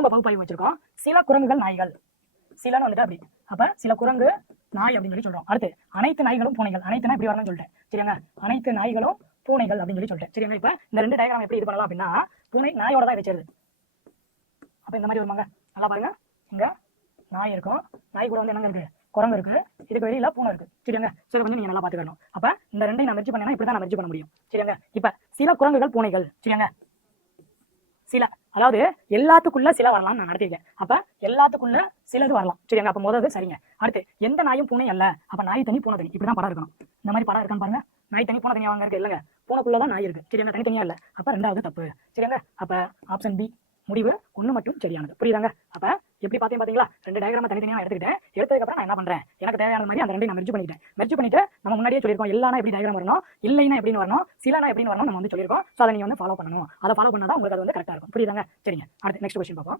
திரும்ப பகுப்பாய்வு வச்சிருக்கோம். சில குரங்குகள் நாய்கள், சிலன்னு வந்துட்டு அப்படி. அப்ப சில குரங்கு நாய் அப்படின்னு சொல்லி சொல்றோம். அடுத்து அனைத்து நாய்களும் பூனைகள். அனைத்துனா இப்படி வரணும்னு சொல்லிட்டேன். சரிங்க, அனைத்து நாய்களும் பூனைகள் அப்படின்னு சொல்லி சொல்லிட்டேன். சரிங்க, இப்ப இந்த ரெண்டு டயக்ராம் எப்படி இது பண்ணலாம் அப்படின்னா, பூனை நாயோட தான் வச்சிருது. அப்ப இந்த மாதிரி வருவாங்க. நல்லா பாருங்க, இங்க நாய் இருக்கும், நாய் கூட வந்து என்னங்க இருக்கு, குரங்கு இருக்கு, இதுக்கு வெளியில பூனை இருக்கு. சரிங்க, சரி கொஞ்சம் நீங்க நல்லா பாத்துக்கணும். அப்ப இந்த ரெண்டையும் நான் மெர்ஜ் பண்ணேன்னா இப்படிதான் நான் மெர்ஜ் பண்ண முடியும். சரிங்க, இப்ப சில குரங்குகள் பூனைகள். சரிங்க, சில, அதாவது எல்லாத்துக்குள்ள சில வரலாம்னு நான் நடத்திருக்கேன். அப்ப எல்லாத்துக்குள்ள சிலது வரலாம். சரிங்க, அப்ப முதல்ல சரிங்க. அடுத்து எந்த நாயும் பூனை அல்ல. அப்ப நாய் தனி பூனை தனி, இப்படிதான் படம் இருக்கணும். இந்த மாதிரி படம் இருக்கான்னு பாருங்க. நாய் தனி பூனை தனியா வாங்க இருக்கு இல்லங்க, பூனைக்குள்ளதான் நாய் இருக்கு. சரிங்க, தனித்தனியா இல்ல. அப்ப ரெண்டாவது தப்பு. சரிங்க, அப்ப ஆப்ஷன் பி முடிவு 1 மட்டும் சரியானது. புரியுதாங்க? அப்ப எப்படி பார்த்தீங்க பாத்தீங்களா, ரெண்டு டயக்ராம தனித்தனியா எடுத்துக்கிட்டேன். எடுத்ததுக்கு அப்புறம் நான் என்ன பண்றேன், எனக்கு தேவையான மாதிரி அந்த ரெண்டையும் நான் மெர்ஜ் பண்ணிட்டேன். மெர்ஜ் பண்ணிட்டு நம்ம முன்னாடியே சொல்லியிருக்கோம், எல்லானா எப்படி டயக்ராம் வரணும், இல்லைன்னா எப்படின்னு வரணும், சிலனா எப்படின்னு வரணும் நம்ம வந்து சொல்லியிருக்கோம். ஸோ அதை நீங்க வந்து ஃபாலோ பண்ணணும். அதை ஃபாலோ பண்ணாதான் உங்களுக்கு அது வந்து கரெக்டா இருக்கும். புரியுதாங்க? சரிங்க, அடுத்து நெக்ஸ்ட் கொஸ்டின் பார்ப்போம்.